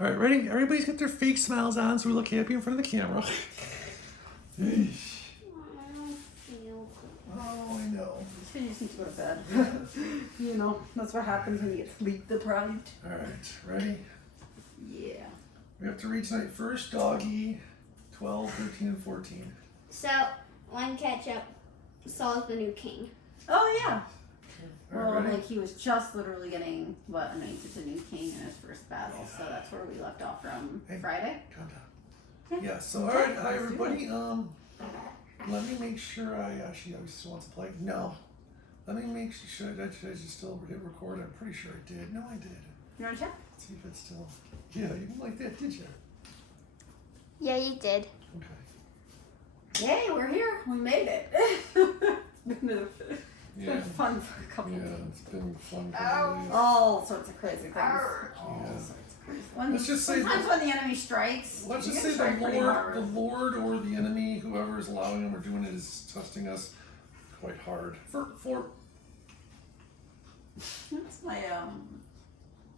All right, ready? Everybody's got their fake smiles on so we look happy in front of the camera. Eesh. Oh, I know. So you just need to go to bed. You know, that's what happens when you get sleep deprived. All right, ready? Yeah. We have to read tonight. First, Doggy, 12, 13, and 14. So, one catch-up, Saul's the new king. Oh, yeah. All Well, right, ready? like he was just literally getting, anointed the new king in his first battle. So that's where we left off from Hey. Friday. Calm down. Yeah, so, all right, hi, everybody. Let me make sure she obviously wants to play. No. Let me make sure, should I just still hit record? I'm pretty sure I did. No, I did. You want to check? Let's see if it's still, yeah, you didn't like that, did you? Yeah, you did. Okay. Yay, we're here. We made it. It's been fun for a couple Yeah, of days. it's been fun. For Ow. days. All sorts of crazy things. Arr. All Yeah. sorts of crazy. When, Let's just say sometimes when the enemy strikes, Let's you just get say struck pretty hard. the Lord or the enemy, whoever is allowing them or doing it, is testing us quite hard. For That's my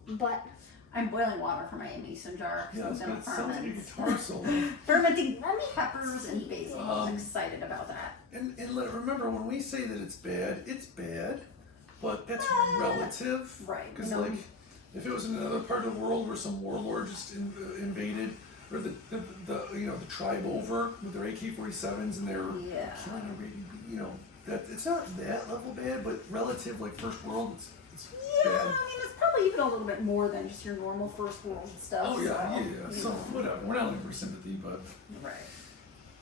But, I'm boiling water for my mason jar. So yeah, I'm it's gonna got sounds like a ferment. guitar solo. Fermenting peppers and basil. I'm Um, excited about that. And remember, when we say that it's bad, but that's relative. Right. Because No. like, if it was in another part of the world where some warlord just invaded, or the tribe over with their AK-47s and they're Yeah. killing everybody, that it's not that level bad, but relative, like first world, it's Yeah, bad. I mean, it's probably even a little bit more than just your normal first world stuff. Oh yeah, yeah. you So know. whatever. We're not looking for sympathy, but Right.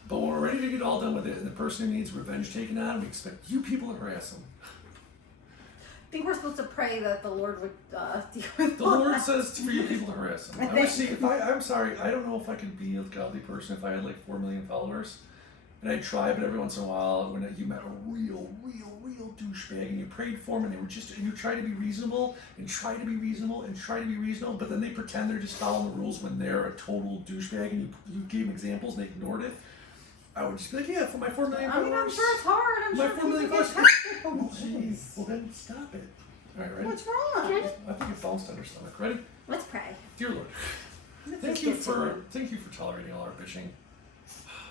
when we're ready to get all done with it, and the person who needs revenge taken on, we expect you people to harass them. I think we're supposed to pray that the Lord would deal with The all Lord that. says for you people to harass them. I would see if I'm sorry, I don't know if I could be a godly person if I had like 4 million followers. And I'd try, but every once in a while, when you met a real douchebag and you prayed for them and they were just, and you try to be reasonable and try to be reasonable and try to be reasonable, but then they pretend they're just following the rules when they're a total douchebag and you gave them examples and they ignored it. I would just be like, yeah, for my 4 million I followers. mean, I'm sure it's hard. I'm My sure 4 million people followers. get Oh, jeez. Well, then stop it. All right, ready? What's wrong? Can I think your phone's on your stomach. Ready? Let's pray. Dear Lord, thank you for tolerating all our bitching,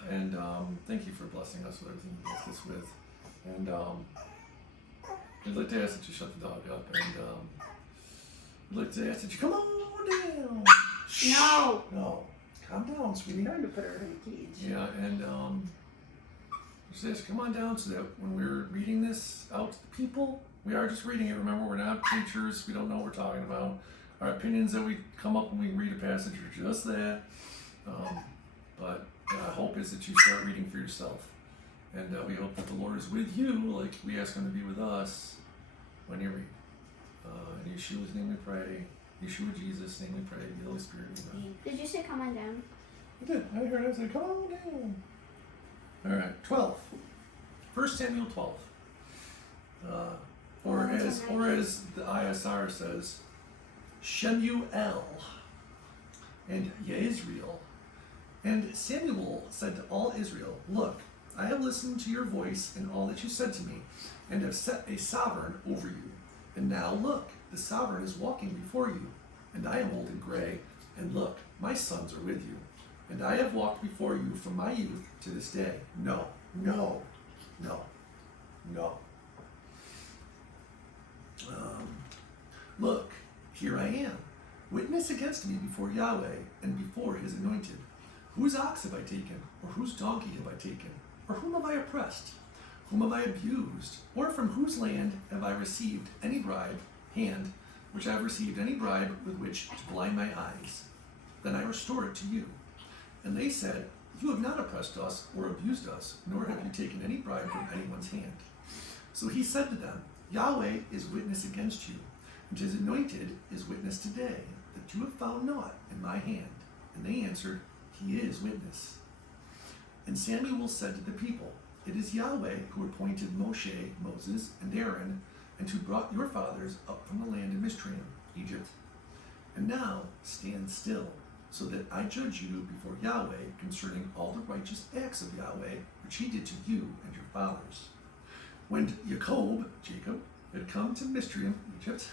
and thank you for blessing us with everything you blessed us with, and I'd like to ask that you shut the dog up, and I'd like to ask that you come on down. No, calm down, sweetie. Trying to put her in a cage. Yeah, and just ask, come on down, so that when we're reading this out to the people, we are just reading it. Remember, we're not preachers. We don't know what we're talking about. Our opinions that we come up when we read a passage are just that. But our hope is that you start reading for yourself. And we hope that the Lord is with you, like we ask Him to be with us when you read. In Yeshua's name we pray. Yeshua Jesus' name we pray. The Holy Spirit. Amen. did you say come on down? I did. I heard it. I said, come on down. All right, 12. 1 Samuel 12. Or as the ISR says, Shemuel and Yezreel. And Samuel said to all Israel, look, I have listened to your voice and all that you said to me, and have set a sovereign over you. And now look, the sovereign is walking before you, and I am old and gray, and look, my sons are with you. And I have walked before you from my youth to this day. No. Look, here I am. Witness against me before Yahweh and before His anointed. Whose ox have I taken? Or whose donkey have I taken? Or whom have I oppressed? Whom have I abused? Or from whose land have I received any bribe, which I have received any bribe with which to blind my eyes? Then I restore it to you. And they said, you have not oppressed us or abused us, nor have you taken any bribe from anyone's hand. So he said to them, Yahweh is witness against you, and His anointed is witness today, that you have found naught in my hand. And they answered, He is witness. And Samuel said to the people, it is Yahweh who appointed Moshe, Moses, and Aaron, and who brought your fathers up from the land of Mizraim, Egypt. And now stand still, so that I judge you before Yahweh concerning all the righteous acts of Yahweh, which He did to you and your fathers. When Jacob, had come to Mizraim, Egypt,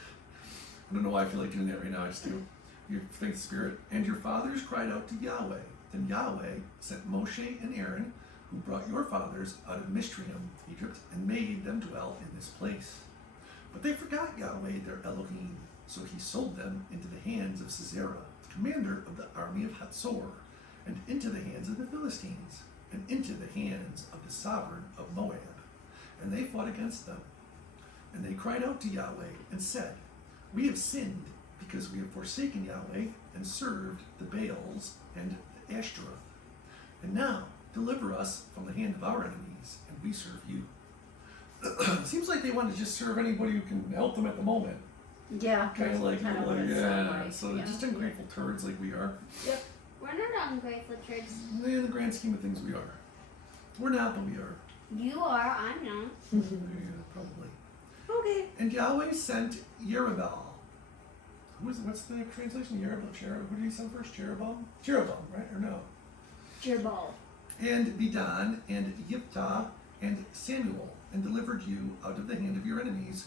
I don't know why I feel like doing that right now, I just do. your faith spirit, and your fathers cried out to Yahweh. Then Yahweh sent Moshe and Aaron, who brought your fathers out of Mishraim, Egypt, and made them dwell in this place. But they forgot Yahweh their Elohim, so he sold them into the hands of Sisera, commander of the army of Hatzor, and into the hands of the Philistines, and into the hands of the sovereign of Moab. And they fought against them. And they cried out to Yahweh and said, We have sinned, because we have forsaken Yahweh and served the Baals and the Ashtaroth. And now deliver us from the hand of our enemies, and we serve you. Seems like they want to just serve anybody who can help them at the moment. Yeah. Kind of like, what it yeah. sounded like, So they're yeah. just ungrateful turds like we are. Yep. We're not ungrateful turds. In the grand scheme of things, we are. We're not, but we are. You are, I'm not. Yeah, probably. Okay. And Yahweh sent Jerubbaal. What's the translation? Jerubbaal. Who did he send first? Jeroboam, right? Or no? Jerbal. And Bidan and Yiftah and Samuel, and delivered you out of the hand of your enemies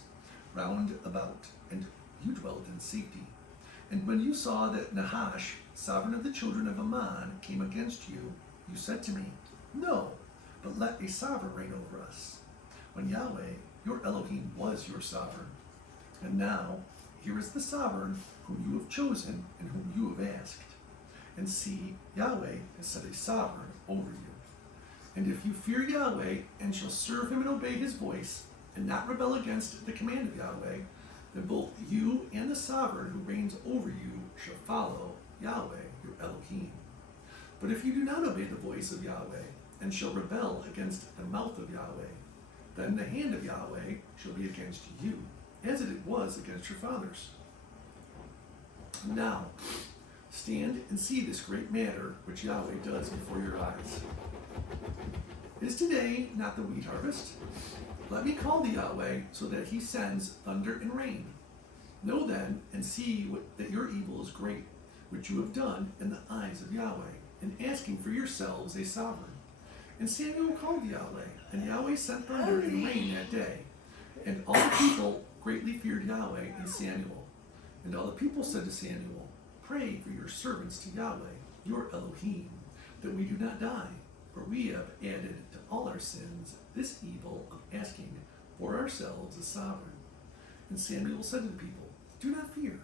round about, and you dwelt in safety. And when you saw that Nahash, sovereign of the children of Ammon, came against you, you said to me, No, but let a sovereign reign over us. When Yahweh, your Elohim, was your sovereign. And now, here is the sovereign whom you have chosen and whom you have asked. And see, Yahweh has set a sovereign over you. And if you fear Yahweh and shall serve him and obey his voice, and not rebel against the command of Yahweh, then both you and the sovereign who reigns over you shall follow Yahweh, your Elohim. But if you do not obey the voice of Yahweh, and shall rebel against the mouth of Yahweh, then the hand of Yahweh shall be against you, as it was against your fathers. Now, stand and see this great matter which Yahweh does before your eyes. Is today not the wheat harvest? Let me call to Yahweh so that he sends thunder and rain. Know then and see that your evil is great, which you have done in the eyes of Yahweh, in asking for yourselves a sovereign. And Samuel called Yahweh, and Yahweh sent thunder and rain that day. And all the people greatly feared Yahweh and Samuel. And all the people said to Samuel, Pray for your servants to Yahweh, your Elohim, that we do not die, for we have added to all our sins this evil of asking for ourselves a sovereign. And Samuel said to the people, Do not fear.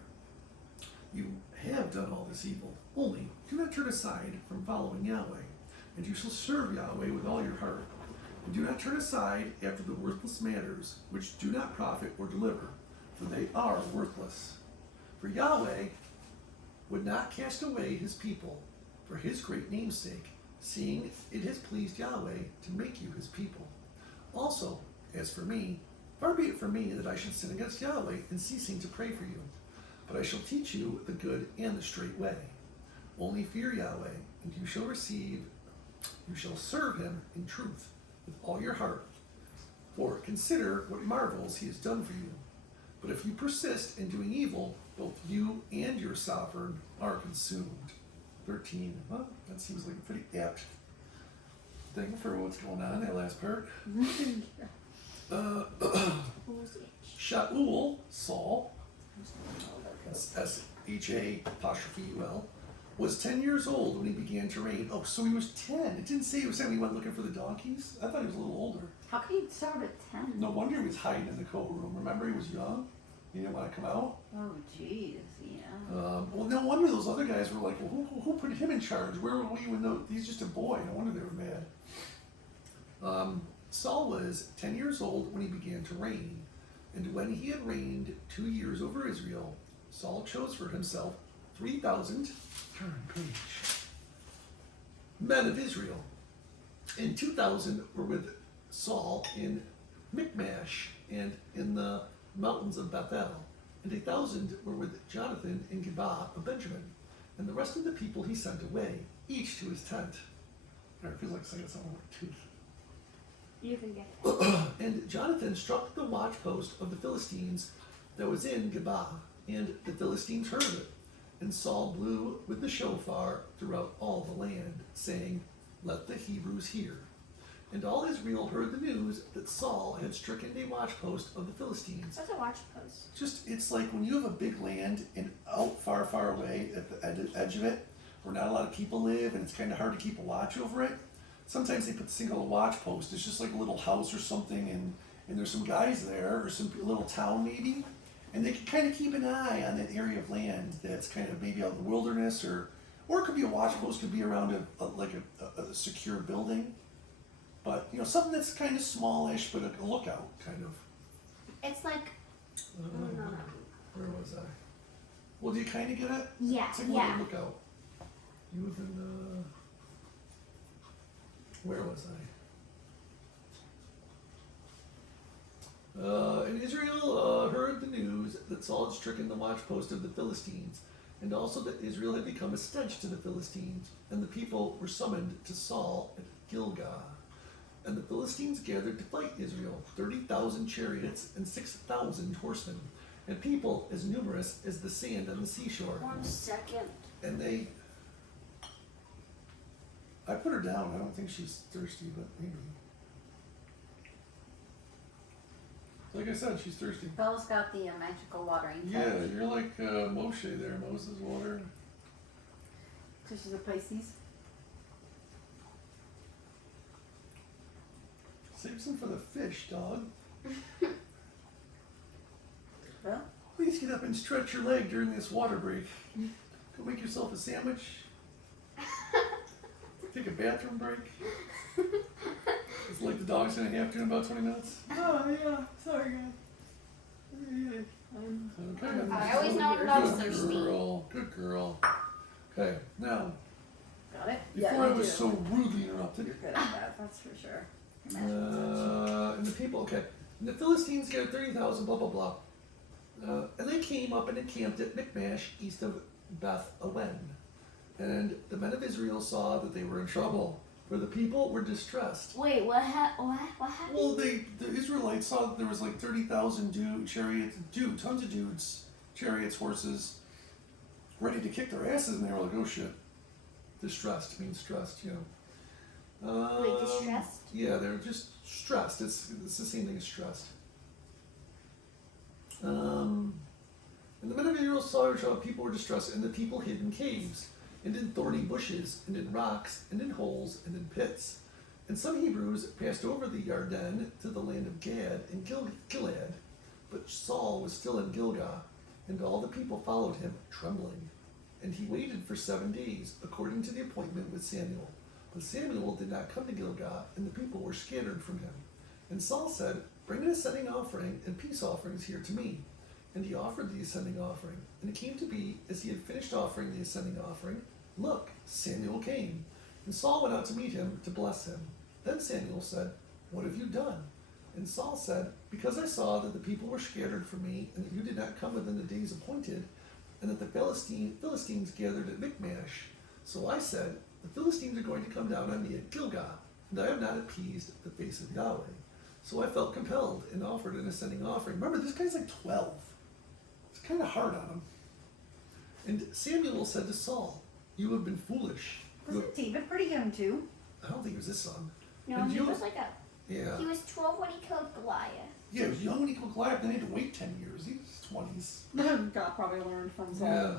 You have done all this evil, only do not turn aside from following Yahweh, and you shall serve Yahweh with all your heart. And do not turn aside after the worthless matters, which do not profit or deliver, for they are worthless. For Yahweh would not cast away his people for his great name's sake, seeing it has pleased Yahweh to make you his people. Also, as for me, far be it from me that I should sin against Yahweh in ceasing to pray for you, but I shall teach you the good and the straight way. Only fear Yahweh, and you shall serve him in truth with all your heart. For consider what marvels he has done for you. But if you persist in doing evil, both you and your sovereign are consumed. 13. Well, that seems like a pretty apt thing for what's going on in that last part. Shaul, Saul, S-H-A'-U-L, was 10 years old when he began to reign. Oh, so he was 10. It didn't say he was 10 when he went looking for the donkeys. I thought he was a little older. How can you start at 10? No wonder he was hiding in the coat room. Remember, he was young. He didn't want to come out. Oh, jeez, yeah. Well, no wonder those other guys were like, well, who put him in charge? Where were we when he's just a boy? No wonder they were mad. Saul was 10 years old when he began to reign. And when he had reigned 2 years over Israel, Saul chose for himself 3,000, turn page, men of Israel. And 2,000 were with Saul in Michmash and in the mountains of Bethel. And 1,000 were with Jonathan in Geba of Benjamin. And the rest of the people he sent away, each to his tent. It feels like saying something like tooth. You can get it. And Jonathan struck the watchpost of the Philistines that was in Geba, and the Philistines heard it. And Saul blew with the shofar throughout all the land, saying, Let the Hebrews hear. And all Israel heard the news that Saul had stricken a watchpost of the Philistines. What's a watch post? Just, it's like when you have a big land and out far, far away at the edge of it, where not a lot of people live and it's kind of hard to keep a watch over it. Sometimes they put this thing called a watch post. It's just like a little house or something, and there's some guys there, or some little town maybe, and they can kind of keep an eye on that area of land that's kind of maybe out in the wilderness, or it could be a watch post, could be around a secure building. But, you know, something that's kind of smallish, but a lookout, kind of. It's like no. Where was I? Well, do you kind of get it? Yeah, It's like a yeah. little lookout. You live in, where was I? And Israel heard the news that Saul had stricken the watchpost of the Philistines, and also that Israel had become a stench to the Philistines, and the people were summoned to Saul at Gilgal. And the Philistines gathered to fight Israel, 30,000 chariots and 6,000 horsemen, and people as numerous as the sand on the seashore. 1 second. And they... I put her down. I don't think she's thirsty, but maybe. Like I said, she's thirsty. Bella's got the magical watering Yeah, cup. you're like Moshe there, Moses water. Because she's a Pisces. Save some for the fish, dog. Well, Please get up and stretch your leg during this water break. Go make yourself a sandwich. Take a bathroom break. It's like the dog's gonna have to in about 20 minutes. oh yeah, sorry guys. Okay. I always know when dog's Good thirsty. girl. Good girl. Okay, now, Got it? before I was so rudely interrupted, You're good at that, that's for sure. and the people, okay, and the Philistines gathered 30,000, blah, blah, blah. And they came up and encamped at Michmash, east of Beth Awen. And the men of Israel saw that they were in trouble, for the people were distressed. Wait, what happened? Well, the Israelites saw that there was like 30,000 tons of dudes, chariots, horses, ready to kick their asses, and they were like, oh shit. Distressed means stressed, you know. Wait, distressed? Yeah, they're just stressed. It's the same thing as stressed. And the men of Israel saw how people were distressed, and the people hid in caves, and in thorny bushes, and in rocks, and in holes, and in pits. And some Hebrews passed over the Yarden to the land of Gad and Gilead, but Saul was still in Gilgal, and all the people followed him, trembling. And he waited for 7 days, according to the appointment with Samuel. But Samuel did not come to Gilgal, and the people were scattered from him. And Saul said, bring an ascending offering and peace offerings here to me. And he offered the ascending offering. And it came to be, as he had finished offering the ascending offering, look, Samuel came. And Saul went out to meet him to bless him. Then Samuel said, what have you done? And Saul said, because I saw that the people were scattered from me, and that you did not come within the days appointed, and that the Philistines gathered at Michmash. So I said, the Philistines are going to come down on me at Gilgal, and I have not appeased the face of Yahweh. So I felt compelled and offered an ascending offering. Remember, this guy's like 12. It's kind of hard on him. And Samuel said to Saul, you have been foolish. Wasn't David pretty young too? I don't think it was his son. No, And he you- was like Yeah. he was 12 when he killed Goliath. Yeah, he was young when he killed Goliath, then he had to wait 10 years. He was 20s. God probably learned from Saul. Yeah.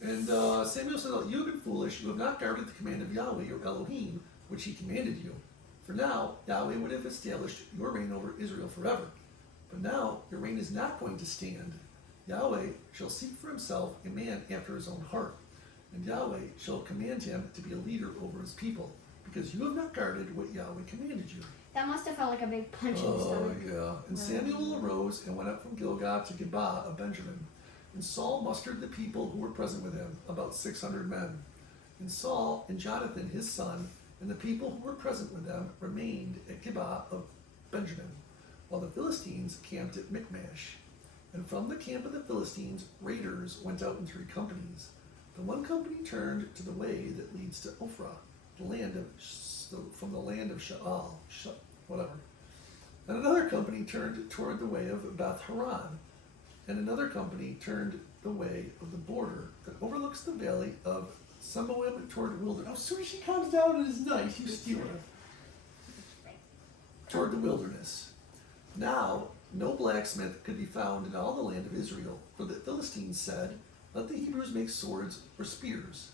And Samuel said, you have been foolish. You have not guarded the command of Yahweh, your Elohim, which he commanded you. For now, Yahweh would have established your reign over Israel forever. But now, your reign is not going to stand. Yahweh shall seek for himself a man after his own heart. And Yahweh shall command him to be a leader over his people, because you have not guarded what Yahweh commanded you. That must have felt like a big punch in the Oh, stomach. yeah. And Samuel arose and went up from Gilgal to Gibeah of Benjamin. And Saul mustered the people who were present with him, about 600 men. And Saul and Jonathan his son, and the people who were present with them, remained at Gibeah of Benjamin, while the Philistines camped at Michmash. And from the camp of the Philistines, raiders went out in 3 companies. The one company turned to the way that leads to Ophrah, from the land of Shaal, whatever. And another company turned toward the way of Beth Horon, and another company turned the way of the border that overlooks the valley of Seboim toward Wilderness. Oh, as soon as she comes down, it is nice. You steal her. toward the wilderness. Now, no blacksmith could be found in all the land of Israel, for the Philistines said, "Let the Hebrews make swords or spears."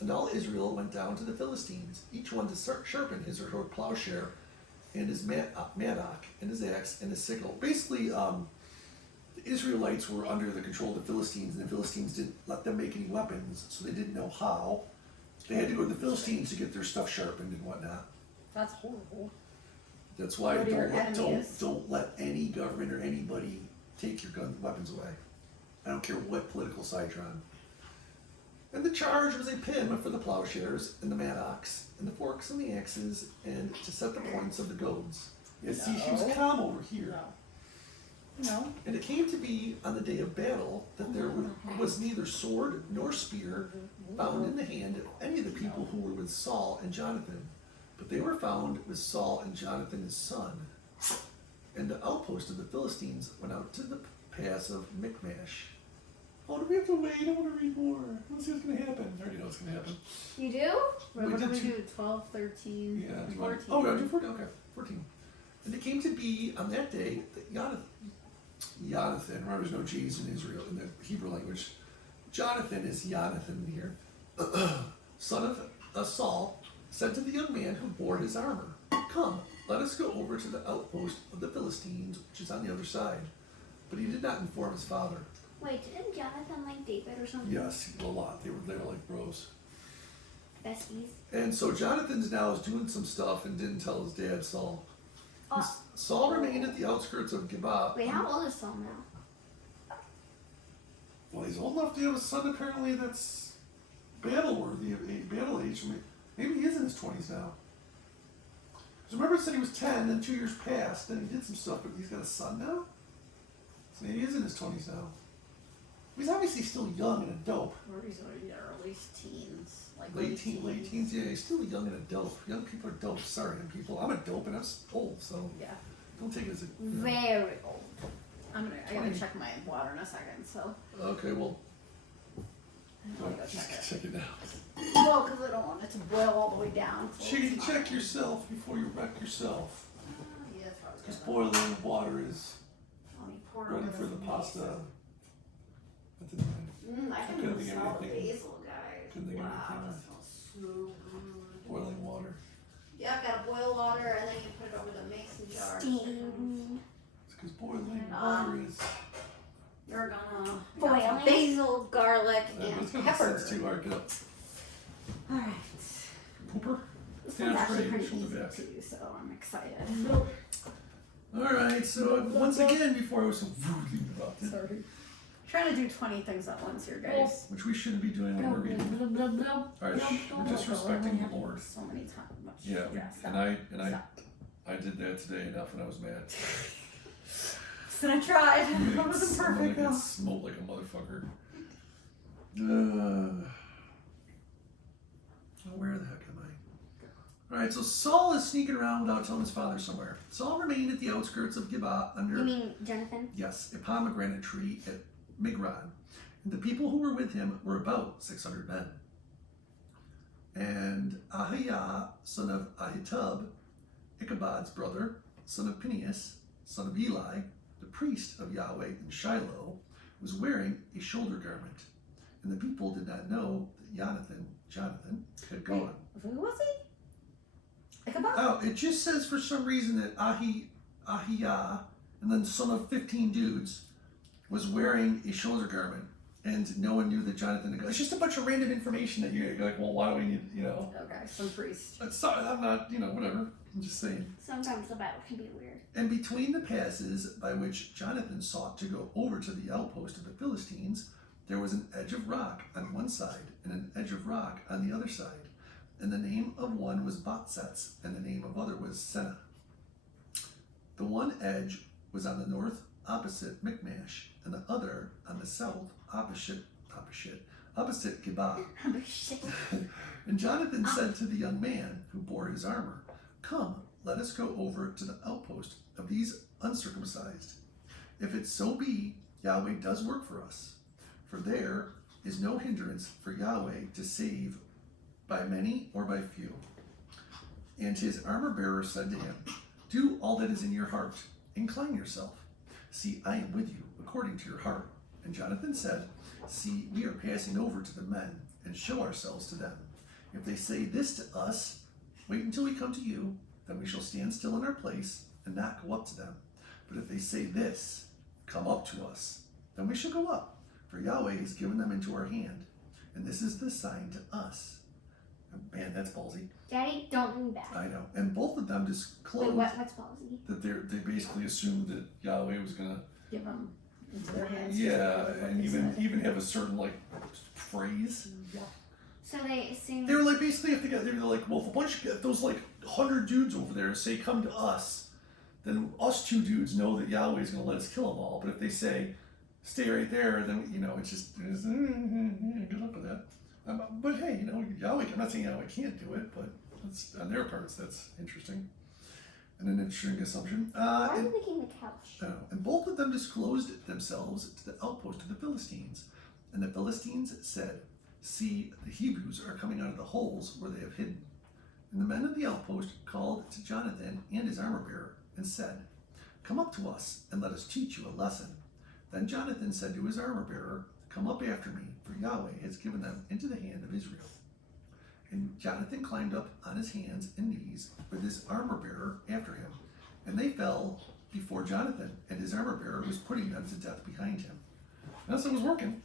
And all Israel went down to the Philistines, each one to sharpen his or her plowshare, and his mattock, and his axe, and his sickle. Basically, the Israelites were under the control of the Philistines, and the Philistines didn't let them make any weapons, so they didn't know how. They had to go to the Philistines to get their stuff sharpened and whatnot. That's horrible. That's why What are your don't enemies? let any government or anybody take your weapons away. I don't care what political side you're on. And the charge was a pin for the plowshares and the mattocks and the forks and the axes and to set the points of the goads. You see, she was No. calm over here. No. And it came to be on the day of battle that there was neither sword nor spear found in the hand of any of the people who were with Saul and Jonathan, but they were found with Saul and Jonathan his son. And the outpost of the Philistines went out to the pass of Michmash. Oh, do we have to wait? I want to read more. Let's see what's going to happen. I already know what's going to happen. You do? What We do did we two- do? 12, 13, Yeah, do you 14. want, oh, we want to do 14? Okay, 14. And it came to be on that day that Jonathan, remember there's no G's in Israel, in the Hebrew language. Jonathan is Jonathan here, son of Saul, said to the young man who bore his armor, "Come, let us go over to the outpost of the Philistines, which is on the other side." But he did not inform his father. Wait, didn't Jonathan like David or something? Yes, a lot. They were like bros. Besties. And so Jonathan's now is doing some stuff and didn't tell his dad Saul. Oh. Saul remained at the outskirts of Gibeah. Wait, how old is Saul now? Well, he's old enough to have a son apparently that's battle worthy, of battle age. Maybe he is in his 20s now. Because remember it said he was 10, then 2 years passed, then he did some stuff, but he's got a son now? So maybe he is in his 20s now. He's obviously still young and a dope. Or he's already there, at least teens. Like Late teens, yeah, he's still young and a dope. Young people are dope. Sorry, young people. I'm a dope and I'm old, so Yeah. don't take it as a. Very old. I gotta 20. check my water in a second, so Okay, well, I'll go check it. check it now. Well, because I don't want it to boil all the way down. so Check, it's not- check yourself before you wreck yourself. Yeah, that's probably Because good. boiling water is Let me pour ready over for the this pasta. mason. That's it. I couldn't can think of smell the anything. basil, guys. Couldn't think of Wow, anything. that smells so good. Boiling water. Yeah, gotta boil water and then you put it over the mason jar. Steam. It's because boiling Um, water is. You're gonna Boiling? got some basil, garlic, It's and gonna pepper. make sense too. Alright, get up. Alright. Pooper. This Yeah, one's it's actually ready. pretty Shoulder easy back. too, so I'm excited. Alright, so once again, before I was so rudely interrupted, Sorry. Trying to do 20 things at once here, guys. which we shouldn't be doing when we're reading. Alright, we're disrespecting the Lord. So many times. Yeah, Stop. I did that today enough and I was mad. So I tried. I'm It gonna wasn't get- I'm perfect gonna though. get smoked like a motherfucker. Where the heck am I? Alright, so Saul is sneaking around without telling his father somewhere. Saul remained at the outskirts of Gibeah under, You mean Jonathan? yes, a pomegranate tree at Migron. And the people who were with him were about 600 men. And Ahiah, son of Ahitub, Ichabod's brother, son of Phinehas, son of Eli, the priest of Yahweh in Shiloh, was wearing a shoulder garment. And the people did not know that Jonathan had gone. Who was he? Ichabod? Oh, it just says for some reason that Ahiah, and then son of 15 dudes, was wearing a shoulder garment. And no one knew that Jonathan had gone. It's just a bunch of random information that you're like, well, why do we need, Okay, some priest. I'm not, whatever. I'm just saying. Sometimes the Bible can be weird. And between the passes by which Jonathan sought to go over to the outpost of the Philistines, there was an edge of rock on one side and an edge of rock on the other side. And the name of one was Botsets, and the name of other was Seneh. The one edge was on the north opposite Michmash, and the other on the south opposite Gibeah. Oh, shit. And Jonathan said to the young man who bore his armor, "Come, let us go over to the outpost of these uncircumcised. If it so be, Yahweh does work for us. For there is no hindrance for Yahweh to save by many or by few." And his armor bearer said to him, Do all that is in your heart. Incline yourself. See, I am with you, according to your heart. And Jonathan said, See, we are passing over to the men, and show ourselves to them. If they say this to us, wait until we come to you, then we shall stand still in our place and not go up to them. But if they say this, come up to us, then we shall go up, for Yahweh has given them into our hand, and this is the sign to us. Man, that's ballsy. Daddy, don't ring back. I know. And both of them disclosed Wait, what's ballsy? that they basically assumed that Yahweh was gonna Give them into their hands. and even have a certain like phrase. Yeah. So they assume. They were like basically if they were like, well, if a bunch of those like 100 dudes over there say come to us, then us two dudes know that Yahweh is gonna let us kill them all. But if they say stay right there, then it's just good luck with that. But hey, Yahweh. I'm not saying Yahweh can't do it, but that's on their parts. That's interesting and an interesting assumption. Why are they making the couch? I don't know. And both of them disclosed themselves to the outpost of the Philistines. And the Philistines said, See, the Hebrews are coming out of the holes where they have hidden. And the men of the outpost called to Jonathan and his armor bearer and said, Come up to us and let us teach you a lesson. Then Jonathan said to his armor bearer, Come up after me, for Yahweh has given them into the hand of Israel. And Jonathan climbed up on his hands and knees with his armor bearer after him. And they fell before Jonathan, and his armor bearer was putting them to death behind him. Now, so it was working.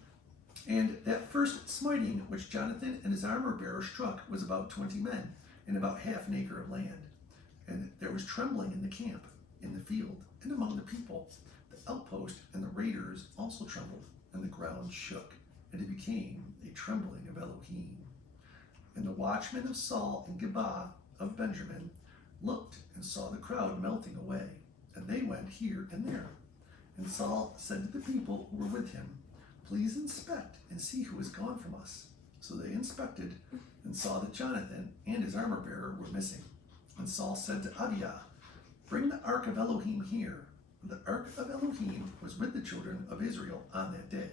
And that first smiting which Jonathan and his armor bearer struck was about 20 men, and about half an acre of land. And there was trembling in the camp, in the field, and among the people. The outpost and the raiders also trembled, and the ground shook, and it became a trembling of Elohim. And the watchmen of Saul and Geba of Benjamin looked and saw the crowd melting away, and they went here and there. And Saul said to the people who were with him, Please inspect and see who has gone from us. So they inspected and saw that Jonathan and his armor bearer were missing. And Saul said to Abiah, Bring the ark of Elohim here. The ark of Elohim was with the children of Israel on that day.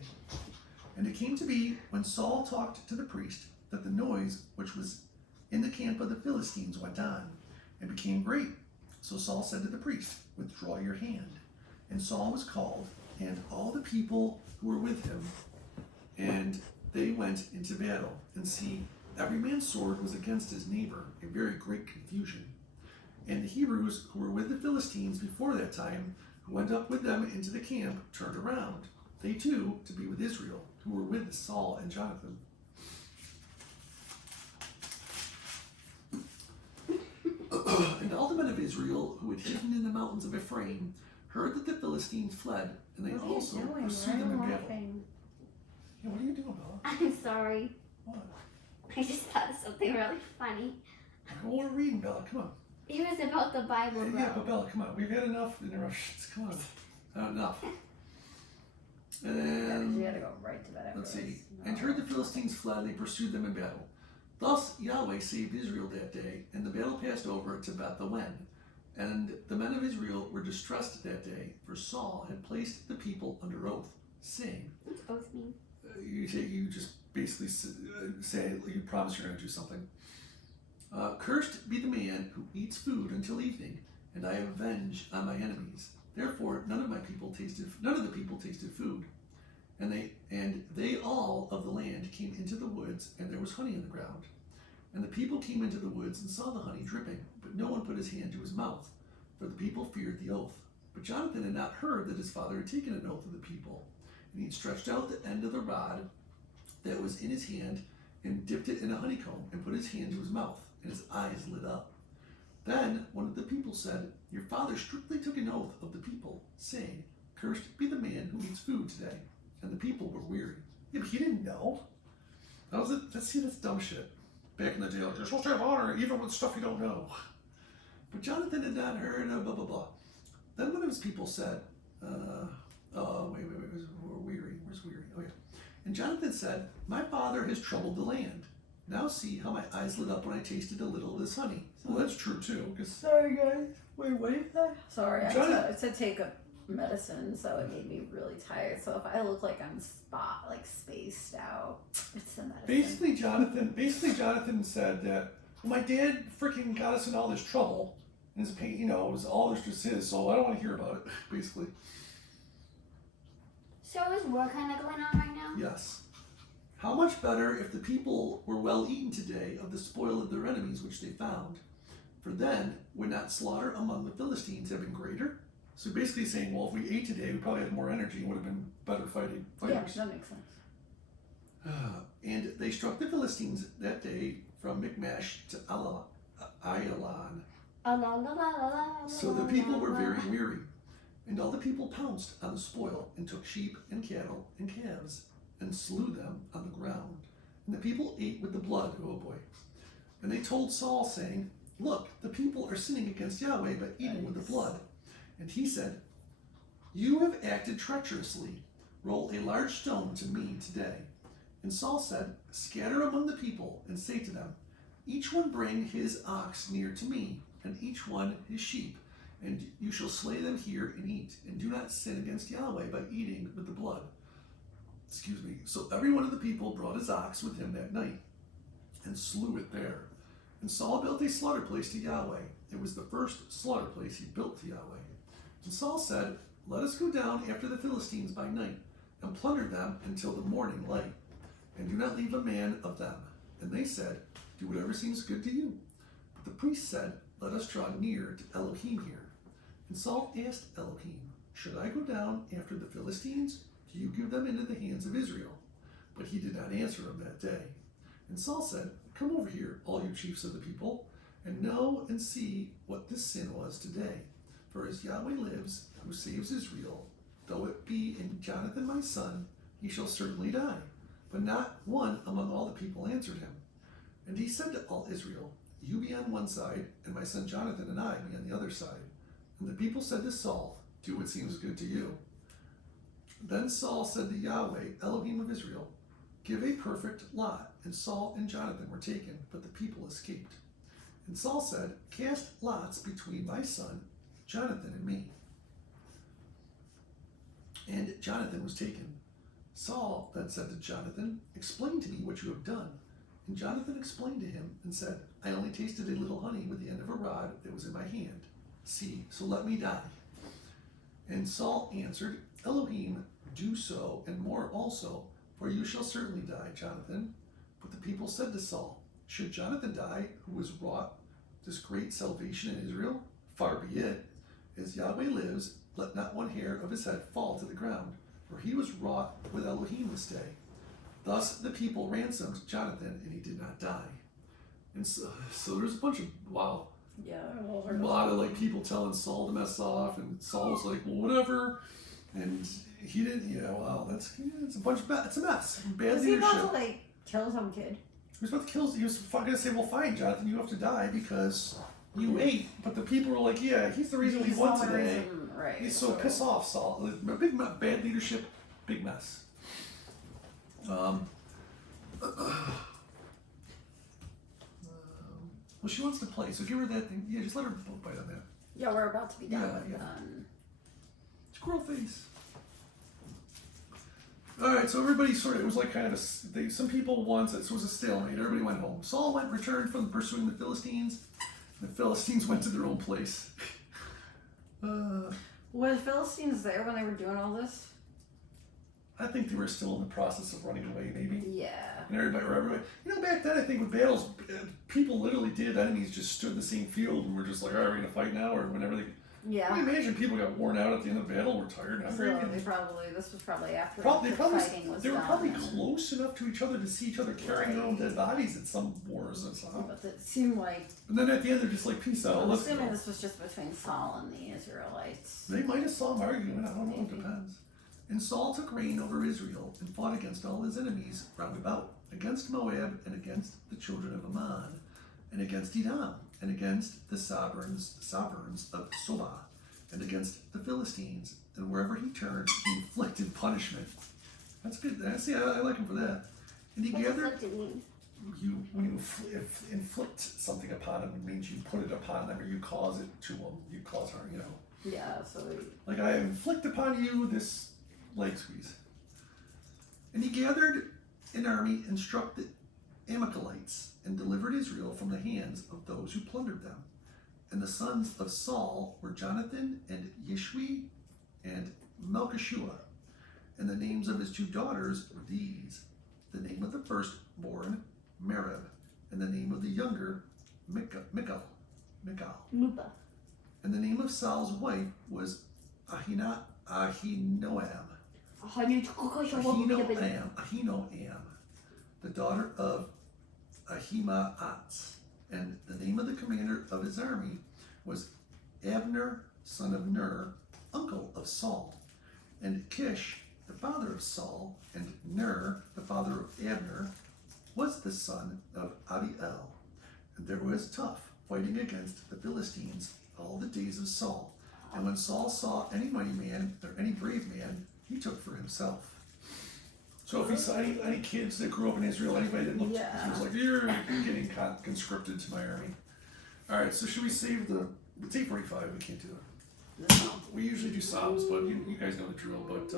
And it came to be, when Saul talked to the priest, that the noise which was in the camp of the Philistines went on, and became great. So Saul said to the priest, Withdraw your hand. And Saul was called, and all the people who were with him, and they went into battle. And see, every man's sword was against his neighbor, a very great confusion. And the Hebrews who were with the Philistines before that time, who went up with them into the camp, turned around, they too, to be with Israel, who were with Saul and Jonathan. And all the men of Israel who had hidden in the mountains of Ephraim heard that the Philistines fled, and they also pursued them in battle. Yeah, what are you doing, Bella? I'm sorry. What? I just thought of something really funny. Well, we're reading, Bella. Come on. It was about the Bible, bro. Yeah, but Bella, come on. We've had enough interruptions. Come on. Not enough. And You had to go right to that. let's see. afterwards. And heard the Philistines fled, they pursued them in battle. Thus Yahweh saved Israel that day, and the battle passed over to Beth-awen. And the men of Israel were distressed that day, for Saul had placed the people under oath, saying, What's oath mean? you just basically say you promise you're going to do something. Cursed be the man who eats food until evening, and I avenge on my enemies. Therefore, none of the people tasted food, and they all of the land came into the woods, and there was honey in the ground. And the people came into the woods and saw the honey dripping, but no one put his hand to his mouth, for the people feared the oath. But Jonathan had not heard that his father had taken an oath of the people, and he had stretched out the end of the rod that was in his hand, and dipped it in a honeycomb, and put his hand to his mouth, and his eyes lit up. Then one of the people said, Your father strictly took an oath of the people, saying, Cursed be the man who eats food today. And the people were weary. Yeah, but he didn't know. That's dumb shit. Back in the day, like, you're supposed to have honor even with stuff you don't know. But Jonathan had not heard blah, blah, blah. Then one of his people said, we're weary. Where's weary? Oh, yeah. And Jonathan said, My father has troubled the land. Now see how my eyes lit up when I tasted a little of this honey. Well, that's true too. Sorry, guys. Wait, what is that? Sorry, I Johnny- had to take a medicine, so it made me really tired. So if I look like I'm spaced out, it's the medicine. Basically, Jonathan said that, well, my dad freaking got us in all this trouble, And his pain, it was all just his, so I don't want to hear about it, basically. So is war kind of going on right now? Yes. How much better if the people were well eaten today of the spoil of their enemies which they found. For then would not slaughter among the Philistines have been greater? So basically saying, well, if we ate today, we probably had more energy and would have been better fighters. Yeah, that makes sense. And they struck the Philistines that day from Michmash to Aijalon. So the people were very weary. And all the people pounced on the spoil and took sheep and cattle and calves and slew them on the ground. And the people ate with the blood, oh boy. And they told Saul, saying, look, the people are sinning against Yahweh by eating with the blood. And he said, you have acted treacherously. Roll a large stone to me today. And Saul said, scatter among the people and say to them, each one bring his ox near to me, and each one his sheep. And you shall slay them here and eat, and do not sin against Yahweh by eating with the blood. Excuse me. So every one of the people brought his ox with him that night, and slew it there. And Saul built a slaughter place to Yahweh. It was the first slaughter place he built to Yahweh. And Saul said, let us go down after the Philistines by night, and plunder them until the morning light, and do not leave a man of them. And they said, do whatever seems good to you. But the priest said, let us draw near to Elohim here. And Saul asked Elohim, should I go down after the Philistines? Do you give them into the hands of Israel? But he did not answer him that day. And Saul said, come over here, all you chiefs of the people, and know and see what this sin was today. For as Yahweh lives, who saves Israel, though it be in Jonathan my son, he shall certainly die. But not one among all the people answered him. And he said to all Israel, you be on one side, and my son Jonathan and I be on the other side. And the people said to Saul, do what seems good to you. Then Saul said to Yahweh, Elohim of Israel, give a perfect lot. And Saul and Jonathan were taken, but the people escaped. And Saul said, cast lots between my son Jonathan and me. And Jonathan was taken. Saul then said to Jonathan, explain to me what you have done. And Jonathan explained to him and said, I only tasted a little honey with the end of a rod that was in my hand. See, so let me die. And Saul answered, Elohim, do so, and more also, for you shall certainly die, Jonathan. But the people said to Saul, should Jonathan die, who has wrought this great salvation in Israel? Far be it. As Yahweh lives, let not one hair of his head fall to the ground, for he was wrought with Elohim this day. Thus the people ransomed Jonathan, and he did not die. And so there's a bunch of, wow, Yeah, a lot of like people telling Saul to mess off, and Saul's like, well, whatever. And he didn't, well, it's a bunch of it's a mess. Bad Was he leadership. about to like kill some kid? He was about to kill, he was going to say, well, fine, Jonathan, you have to die because you ate. But the people were like, yeah, he's the reason we won today. Right. He's so piss off, Saul. Bad leadership, big mess. Well, she wants to play, so give her that thing. Yeah, just let her bite on that. Yeah, we're about to be done with Yeah. them. Squirrel face. All right, so everybody it was like kind of some people once, it was a stalemate. Everybody went home. Saul returned from pursuing the Philistines. The Philistines went to their own place. Were the Philistines there when they were doing all this? I think they were still in the process of running away, maybe. Yeah. And everybody. Back then, I think with battles, people literally did. Enemies just stood in the same field and were just like, all right, we're going to fight now, or whenever they. Yeah. I imagine people got worn out at the end of the battle, were tired, hungry. So this was probably after They the fighting was were done. probably close enough to each other to see each other carrying their own dead bodies at some wars and stuff. But it seemed like, And then at the end, they're just like, peace out, I'm let's assuming go. this was just between Saul and the Israelites. They might have saw him arguing, I don't know, it Maybe. depends. And Saul took reign over Israel and fought against all his enemies round about, against Moab and against the children of Ammon, and against Edom, and against the sovereigns of Sobah, and against the Philistines. And wherever he turned, he inflicted punishment. That's good. I like him for that. And he What gathered. inflicted mean? When you inflict something upon them, it means you put it upon them, or you cause it to them. You cause harm, Yeah, so Like, I inflict upon you this leg squeeze. And he gathered an army and struck the Amalekites and delivered Israel from the hands of those who plundered them. And the sons of Saul were Jonathan and Yishwi and Melchishua. And the names of his two daughters were these. The name of the firstborn, Merib, and the name of the younger, Michal. Mupa. And the name of Saul's wife was Ahinoam. Ahinoam, the daughter of Ahimaaz. And the name of the commander of his army was Abner, son of Ner, uncle of Saul. And Kish, the father of Saul, and Ner, the father of Abner, was the son of Abiel. And there was tough fighting against the Philistines all the days of Saul. And when Saul saw any mighty man or any brave man, he took for himself. So if he saw any kids that grew up in Israel, anybody that looked, he was like, you're getting conscripted to my army. All right, so should we save it's 8:45, we can't do it. No. We usually do Psalms, but you guys know the drill. But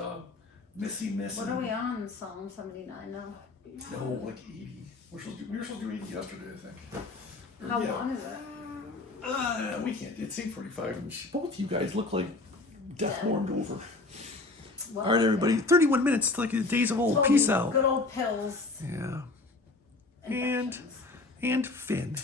Missy. What are we on? Psalm 79 now? No, like 80. We were supposed to do 80 yesterday, I think. Or, How yeah. long is it? We can't. It's 8:45, and both you guys look like death warmed over. Well, All right, everybody. 31 minutes, like the days of old. Well, Peace out. Good old pills. Yeah. Infections. And Finn.